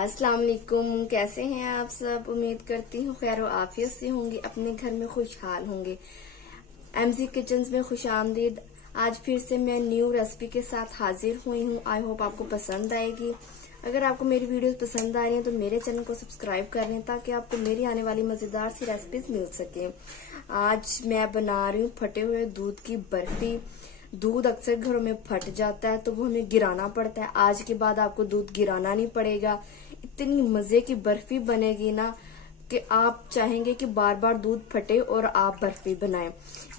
अस्सलाम वालेकुम। कैसे हैं आप सब? उम्मीद करती हूँ खैर आफियत से होंगे, अपने घर में खुशहाल होंगे। एमजी किचन्स में खुश आमदीद। आज फिर से मैं न्यू रेसिपी के साथ हाजिर हुई हूँ। आई होप आपको पसंद आएगी। अगर आपको मेरी वीडियोस पसंद आ रही हैं तो मेरे चैनल को सब्सक्राइब कर लें ताकि आपको मेरी आने वाली मजेदार सी रेसिपीज मिल सके। आज मैं बना रही हूँ फटे हुए दूध की बर्फी। दूध अक्सर घरों में फट जाता है तो वो हमें गिराना पड़ता है। आज के बाद आपको दूध गिराना नहीं पड़ेगा। इतनी मजे की बर्फी बनेगी ना कि आप चाहेंगे कि बार बार दूध फटे और आप बर्फी बनाएं।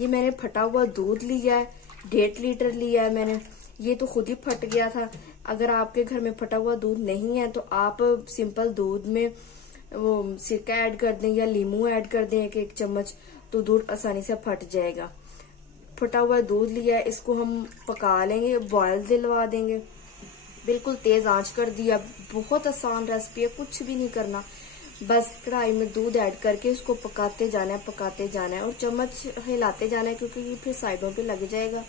ये मैंने फटा हुआ दूध लिया है, 1.5 लीटर लिया है मैंने। ये तो खुद ही फट गया था। अगर आपके घर में फटा हुआ दूध नहीं है तो आप सिंपल दूध में वो सिरका ऐड कर दें या नींबू ऐड कर दें 1 चम्मच, तो दूध आसानी से फट जाएगा। फटा हुआ दूध लिया है, इसको हम पका लेंगे, बॉयल दिलवा देंगे। बिल्कुल तेज आंच कर दिया। बहुत आसान रेसिपी है, कुछ भी नहीं करना, बस कढ़ाई में दूध ऐड करके इसको पकाते जाना है और चम्मच हिलाते जाना है क्योंकि ये फिर साइडों पे लग जाएगा,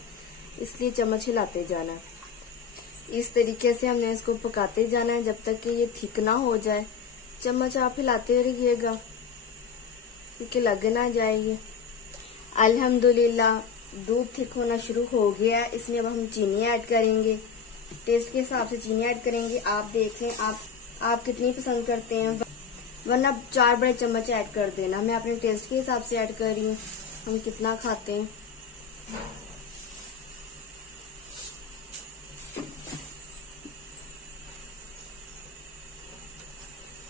इसलिए चम्मच हिलाते जाना है। इस तरीके से हमने इसको पकाते जाना है जब तक कि ये थिक ना हो जाए। चम्मच आप हिलाते रहिएगा क्योंकि लग ना जाए ये। अल्हम्दुलिल्लाह दूध थिक होना शुरू हो गया है। इसमें अब हम चीनी ऐड करेंगे। टेस्ट के हिसाब से चीनी ऐड करेंगे। आप देख लें आप कितनी पसंद करते हैं, वरना 4 बड़े चम्मच ऐड कर देना। मैं अपने टेस्ट के हिसाब से ऐड कर रही हूँ, हम कितना खाते हैं।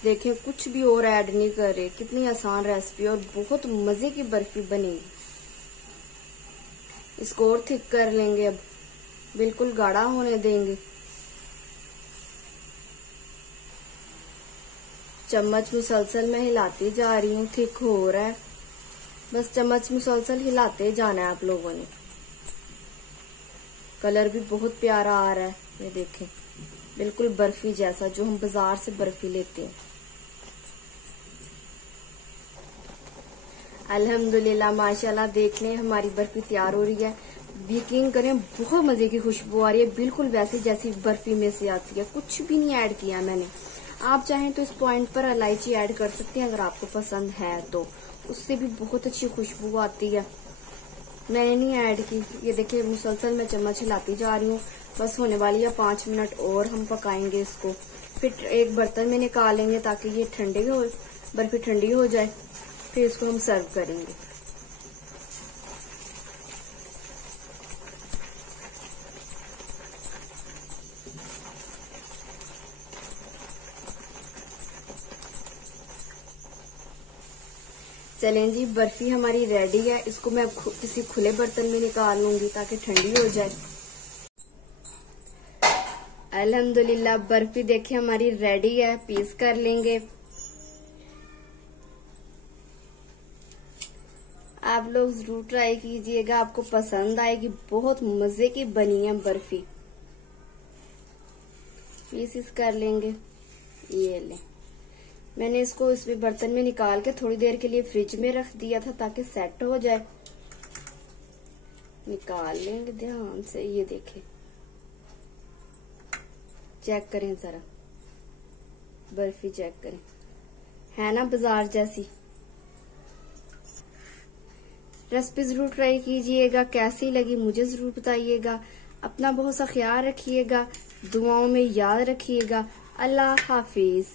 देखिए कुछ भी और ऐड नहीं कर रहे। कितनी आसान रेसिपी और बहुत मजे की बर्फी बनेगी। इसको और थिक कर लेंगे, अब बिल्कुल गाढ़ा होने देंगे। चम्मच मुसलसल मैं हिलाती जा रही हूँ, थिक हो रहा है। बस चम्मच मुसलसल हिलाते जाना है आप लोगों ने। कलर भी बहुत प्यारा आ रहा है, ये देखें, बिल्कुल बर्फी जैसा जो हम बाजार से बर्फी लेते हैं। अल्हम्दुलिल्लाह माशाल्लाह, देख लें हमारी बर्फी तैयार हो रही है। यकीन करें बहुत मजे की खुशबू आ रही है, बिल्कुल वैसे जैसी बर्फी में से आती है। कुछ भी नहीं ऐड किया मैंने। आप चाहें तो इस पॉइंट पर इलायची ऐड कर सकते हैं अगर आपको पसंद है तो, उससे भी बहुत अच्छी खुशबू आती है। मैंने नहीं ऐड की। ये देखिए मुसलसल मैं चम्मच हिलाती जा रही हूँ। बस होने वाली है 5 मिनट और हम पकाएंगे इसको। फिर एक बर्तन में निकालेंगे ताकि ये बर्फी ठंडी हो जाए। फिर इसको हम सर्व करेंगे। चलें जी, बर्फी हमारी रेडी है। इसको मैं किसी खुले बर्तन में निकाल लूंगी ताकि ठंडी हो जाए। अल्हम्दुलिल्लाह बर्फी देखिए हमारी रेडी है। पीस कर लेंगे। आप लोग जरूर ट्राई कीजिएगा, आपको पसंद आएगी। बहुत मजे की बनी है बर्फी। पीसेस कर लेंगे। ये ले, मैंने इसको इसमें बर्तन में निकाल के थोड़ी देर के लिए फ्रिज में रख दिया था ताकि सेट हो जाए। निकाल लेंगे ध्यान से। ये देखें, चेक करें जरा, बर्फी चेक करें, है ना बाजार जैसी। रेसिपी जरूर ट्राई कीजिएगा। कैसी लगी मुझे जरूर बताइएगा। अपना बहुत सा ख्याल रखिएगा, दुआओं में याद रखिएगा। अल्लाह हाफिज।